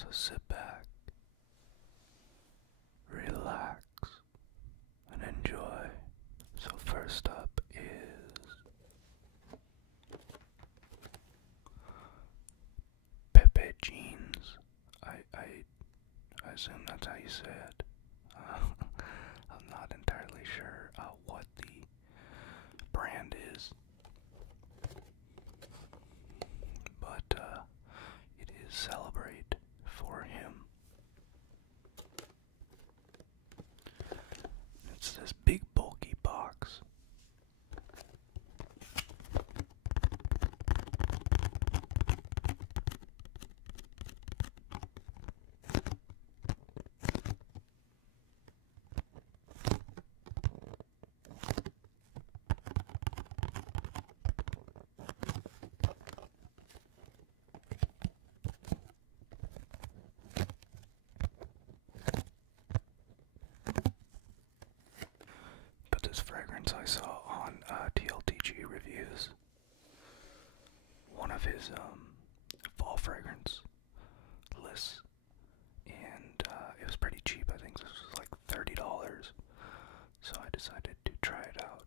So sit back, relax, and enjoy. So first up is Pepe jeans. I assume that's how you say it. I'm not entirely sure what the brand is, but it is Celebrate for him. It's this big bulky box. But this fragrance I saw on TLTG reviews, one of his fall fragrance lists, and it was pretty cheap. I think this was like $30, so I decided to try it out.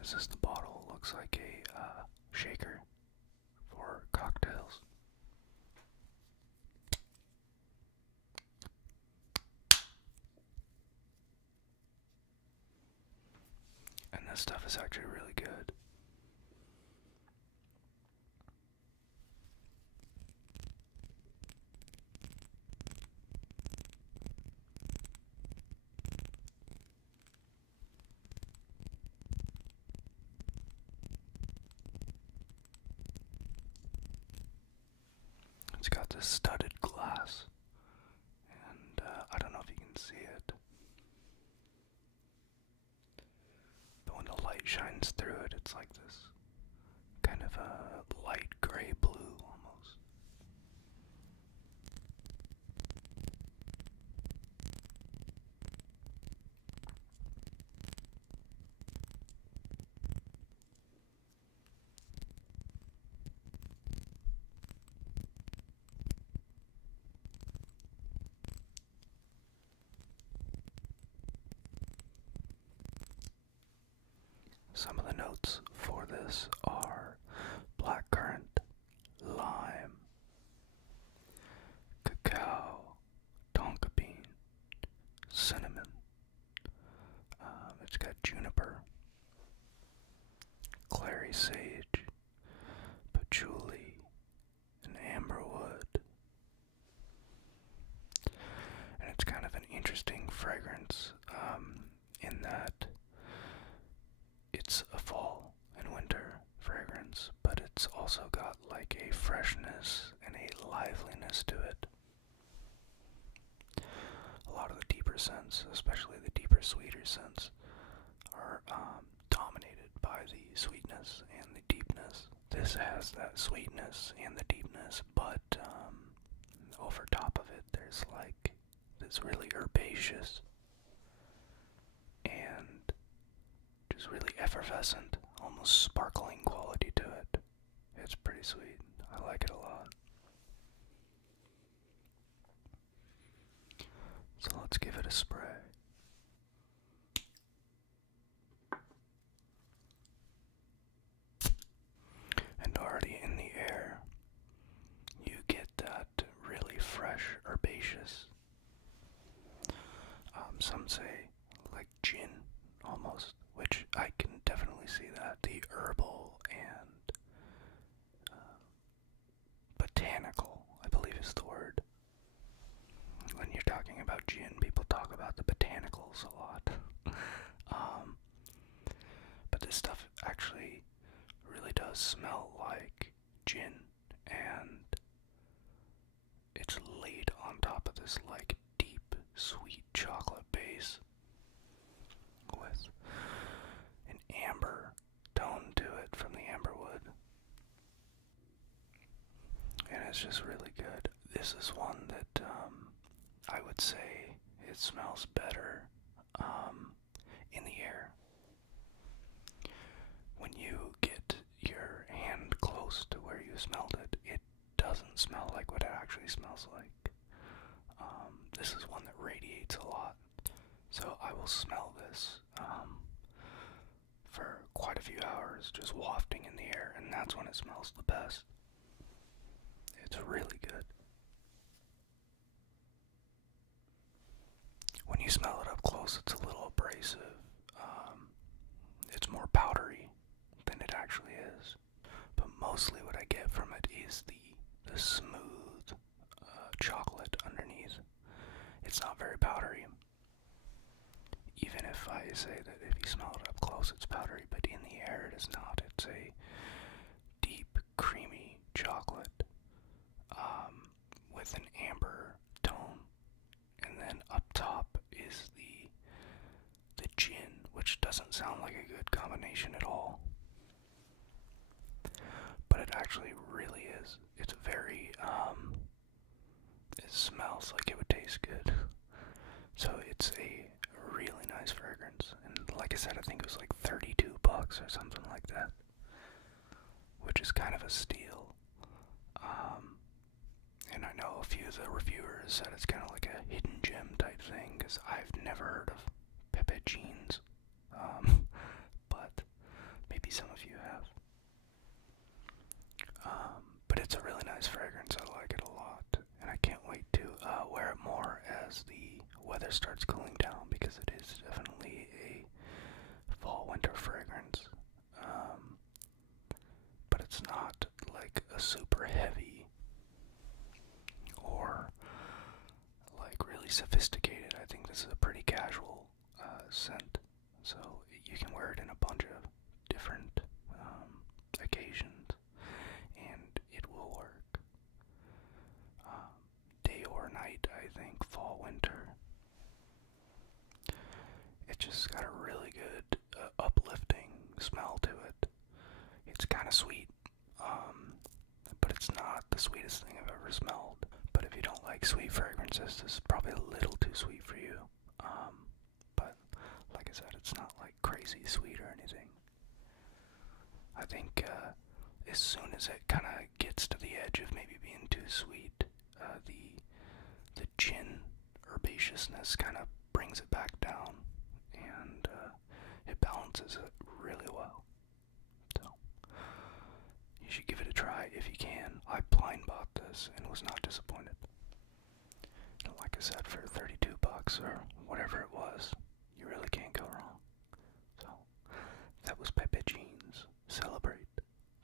This is the bottle. Looks like a shaker for cocktails. And this stuff is actually really good. It's got this studded glass, and I don't know if you can see it, but when the light shines through it, it's like this kind of a light gray blue almost. Some of the notes for this are blackcurrant, lime, cacao, tonka bean, cinnamon. It's got juniper, clary sage, patchouli, and amberwood. And it's kind of an interesting fragrance in that it's a fall and winter fragrance, but it's also got like a freshness and a liveliness to it. A lot of the deeper scents, especially the deeper, sweeter scents, are dominated by the sweetness and the deepness. This has that sweetness and the deepness, but over top of it, there's like this really herbaceous and just really effervescent, almost sparkling quality to it. It's pretty sweet. I like it a lot. So let's give it a spray. And already in the air, you get that really fresh, herbaceous, some say like gin almost, which I can definitely see that. The herbal and botanical, I believe is the word. When you're talking about gin, people talk about the botanicals a lot. But this stuff actually really does smell like gin, and it's laid on top of this like deep, sweet chocolate base with an amber tone to it from it's just really good. This is one that I would say it smells better in the air. When you get your hand close to where you smelled it, it doesn't smell like what it actually smells like. This is one that radiates a lot, so I will smell this for quite a few hours, just wafting in the air, and that's when it smells the best. It's really good. When you smell it up close, it's a little abrasive. It's more powdery than it actually is. But mostly what I get from it is the smooth chocolate underneath. It's not very powdery. Even if I say that if you smell it up close, it's powdery, but in the air it is not. It's a deep, creamy chocolate with an amber tone. And then up top is the gin, which doesn't sound like a good combination at all. But it actually really is. It's very, it smells like it would taste good. So it's a really nice fragrance. And like I said, I think it was like $32 or something like that, which is kind of a steal. And I know a few of the reviewers said it's kind of like a hidden gem type thing, because I've never heard of Pepe jeans. But maybe some of you have. But it's a really nice fragrance. I like it a lot, and I can't wait to wear it more as the weather starts cooling down, because it is definitely a fall-winter fragrance. But it's not like a super heavy or like really sophisticated. I think this is a pretty casual scent, so you can wear it in a bunch of different occasions, and it will work. Day or night, I think, fall, winter. It just got a really good uplifting smell to it. It's kind of sweet, but it's not the sweetest thing I've ever smelled. But if you don't like sweet fragrances, this is probably a little too sweet for you. But like I said, it's not like crazy sweet or anything. I think as soon as it kind of gets to the edge of maybe being too sweet, the gin herbaceousness kind of brings it back down, and it balances it really well. So you should give it a try if you can. I blind bought this and was not disappointed. And like I said, for $32 or whatever it was, you really can't go wrong. So that was Pepe Jeans. Celebrate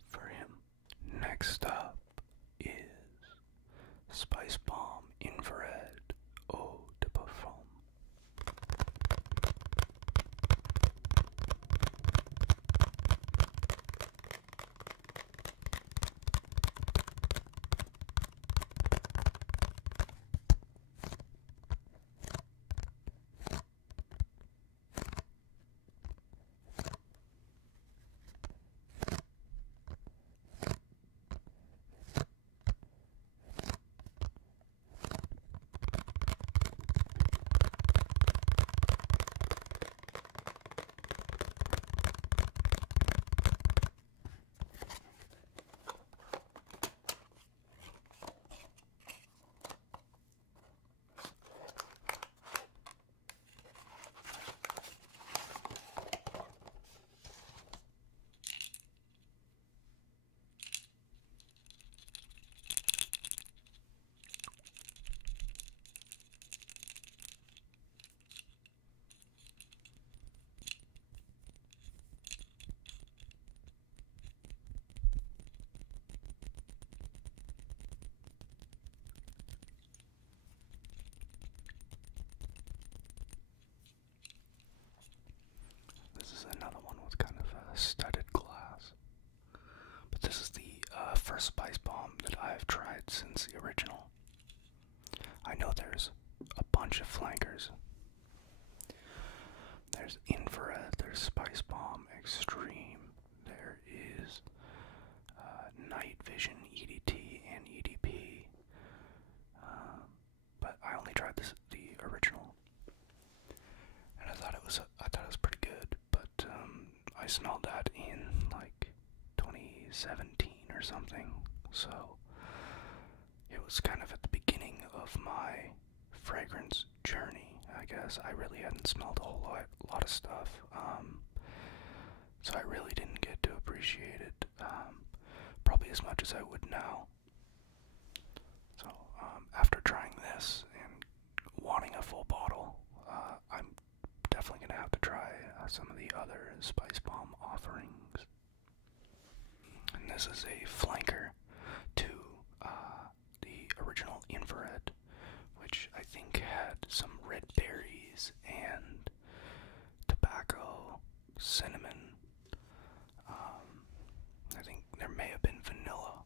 for him. Next up is Spicebomb Infrared Eau de Parfum. tried the original, and I thought it was pretty good. But I smelled that in like 2017 or something, so it was kind of at the beginning of my fragrance journey, I guess. I really hadn't smelled a whole lot of stuff, so I really didn't get to appreciate it probably as much as I would now. So after trying this and wanting a full bottle, I'm definitely going to have to try some of the other Spicebomb offerings. And this is a flanker to the original Infrared, which I think had some red berries and tobacco, cinnamon. I think there may have been vanilla,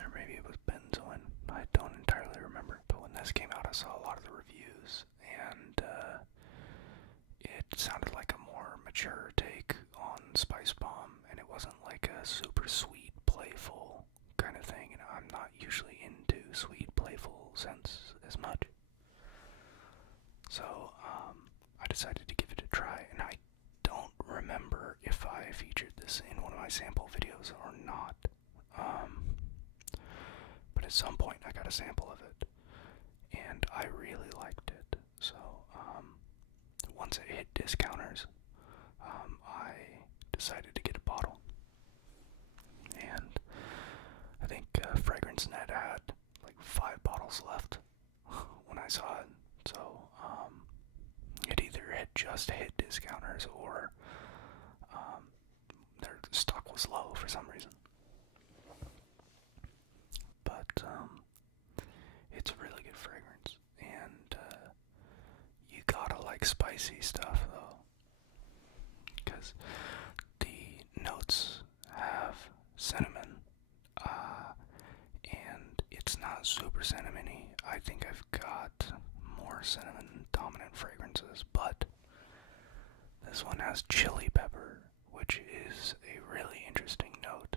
or maybe it was benzoin. I don't entirely remember. But when this came out, I saw a lot of the reviews, and it sounded like a more mature take on Spicebomb, and it wasn't like a super sweet, playful kind of thing. And I'm not usually into sweet, playful scents as much. So I decided to give it a try, and I don't remember if I featured this in one of my sample videos or not. But at some point I got a sample of it, and I really liked it. So once it hit discounters, I decided to get a bottle. And I think FragranceNet had like 5 bottles left when I saw it. So it either had just hit discounters or their stock was low for some reason. But it's a really good fragrance, and you gotta like spicy stuff though, because the notes have cinnamon, and it's not super cinnamony. I think I've got more cinnamon dominant fragrances, but this one has chili pepper, which is a really interesting note.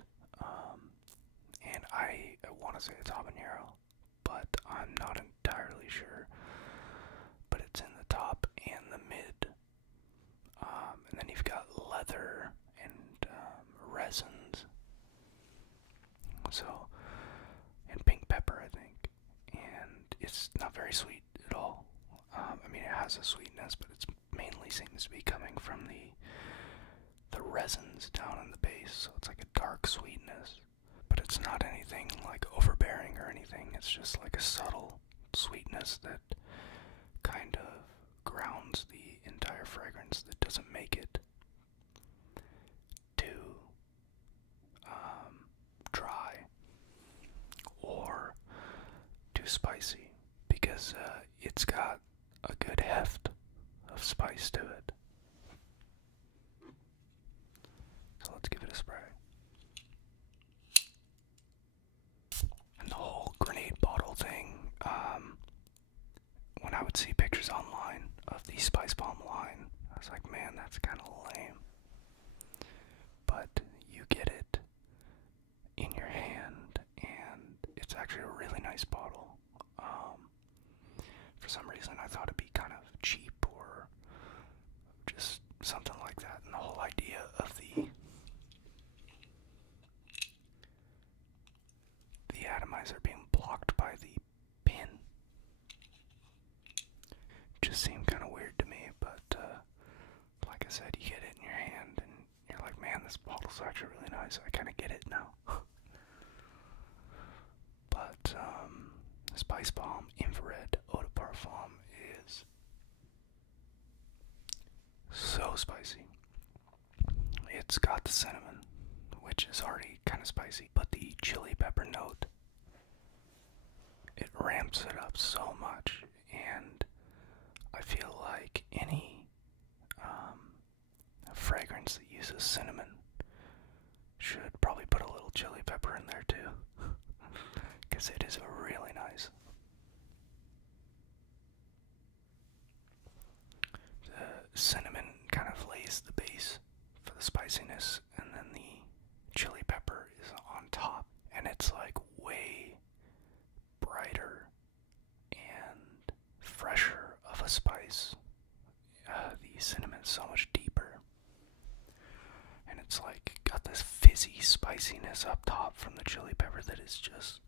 And I want to say it's habanero, but I'm not entirely sure. But it's in the top and the mid. And then you've got leather and resins. So, and pink pepper, I think. And it's not very sweet at all. I mean, it has a sweetness, but it's mainly seems to be coming from the resins down in the base. So it's like a dark sweetness. But it's not anything like overbearing or anything. It's just like a subtle sweetness that kind of grounds the entire fragrance, that doesn't make it too dry or too spicy, because it's got a good heft of spice to it. So let's give it a spray. And the whole grenade bottle thing, when I would see pictures online of the Spicebomb line, I was like, man, that's kind of lame. But you get it in your hand, and it's actually a really nice bottle. For some reason, I thought it'd be kind of cheap or just something like that. And the whole idea of the atomizer being blocked by the pin just seemed kind of weird to me. But like I said, you get it in your hand, and you're like, man, this bottle's actually really nice. I kind of get it now. But Spicebomb Infrared Eau de Parfum is so spicy. It's got the cinnamon, which is already kind of spicy, but the chili pepper note, it ramps it up so much. And I feel like any fragrance that uses cinnamon should probably put a little chili pepper in there too, because it is really nice. The cinnamon kind of lays the base for the spiciness, and then the chili pepper is on top, and it's like way brighter and it's so much deeper. And it's like got this fizzy spiciness up top from the chili pepper that is just,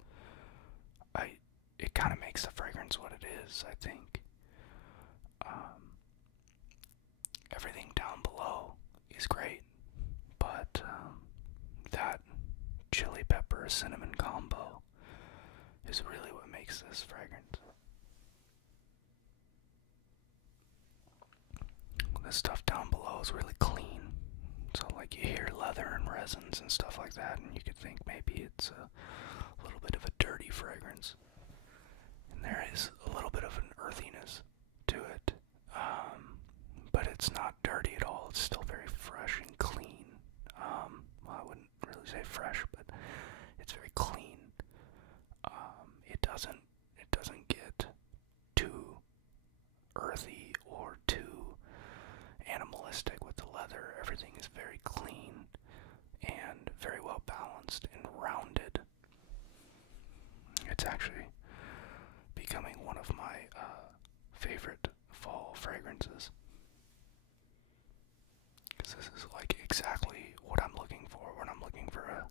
it kind of makes the fragrance what it is, I think. Everything down below is great, but that chili pepper cinnamon combo is really what makes this fragrance. The stuff down below is really clean, so like you hear leather and resins and stuff like that, and you could think maybe it's a little bit of a dirty fragrance, and there is a little bit of an earthiness to it, but it's not dirty at all. It's still very fresh and clean. Well, I wouldn't really say fresh, but it's very clean. It doesn't get too earthy or too animalistic with the leather. Everything is very clean and very well balanced and rounded. It's actually becoming one of my favorite fall fragrances, because this is like exactly what I'm looking for when I'm looking for a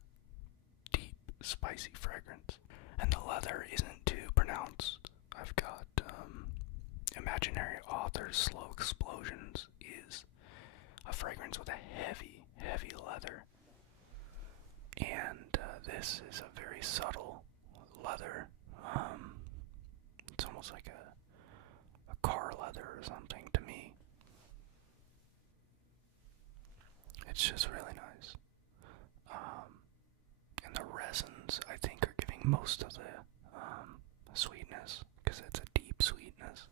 deep, spicy fragrance. And the leather isn't too pronounced. I've got Imaginary Author's Slow Explosions is a fragrance with a heavy, heavy leather. And this is a very subtle leather. It's almost like a car leather or something to me. It's just really nice. And the resins, I think, are giving most of the sweetness, because it's a deep sweetness.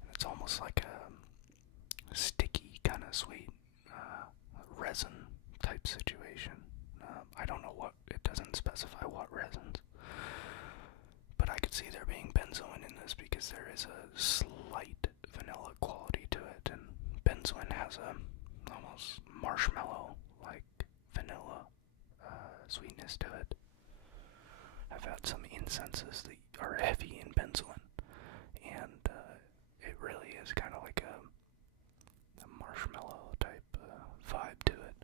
And it's almost like a sticky kind of sweet resin type situation. I don't know what, it doesn't specify what resins, but I could see there being benzoin in this because there is a slight vanilla quality to it, and benzoin has a almost marshmallow like vanilla sweetness to it. I've had some incenses that are heavy in benzoin, and it really is kind of like a marshmallow type vibe to it.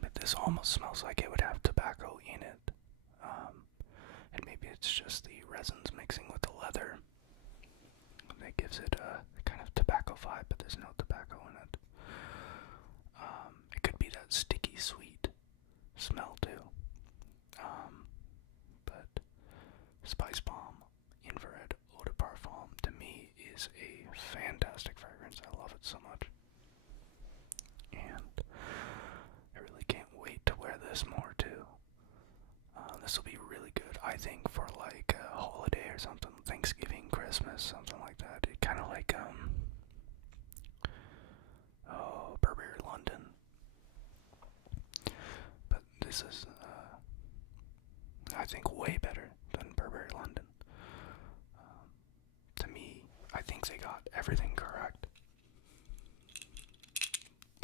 But this almost smells like it would have tobacco in it, and maybe it's just the resins mixing with the leather that gives it a kind of tobacco vibe, but there's no tobacco in it. It could be that sticky sweet smell too. But Spicebomb Infrared Eau de Parfum to me is a fantastic fragrance. I love it so much. And I really can't wait to wear this more too. This will be really good, I think, for like a holiday or something, Thanksgiving, Christmas, something like that. It kind of like Burberry London. But this is I think way better than Burberry London. To me, I think they got everything correct.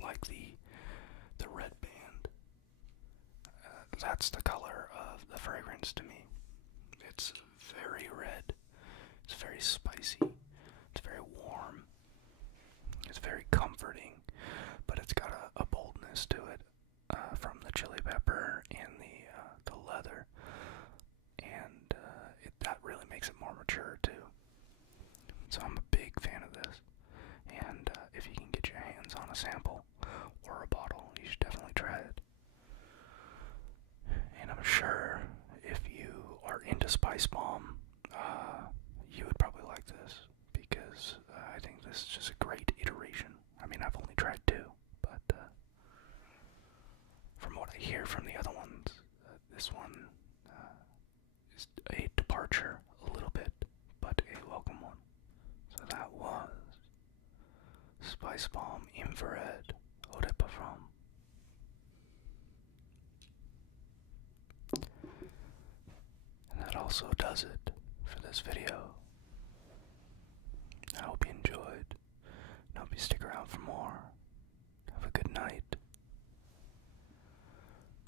Like the red band. That's the color of the fragrance to me. It's very red. It's very spicy. It's very warm. It's very comforting, but it's got a boldness to it from the chili pepper and the leather, and that really makes it more mature too. So I'm a big fan of this, and if you can get your hands on a sample or a bottle, you should definitely try it. And I'm sure if you are into Spicebomb, you would probably like this, because I think this is just a great iteration. I mean, I've only tried two, but from what I hear from the other ones, this one is a departure a little bit, but a welcome one. So that was Spicebomb Infrared Eau de Parfum. And that also does it for this video. I hope you enjoyed, and I hope you stick around for more. Have a good night,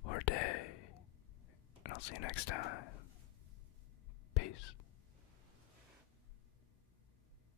or day, and I'll see you next time.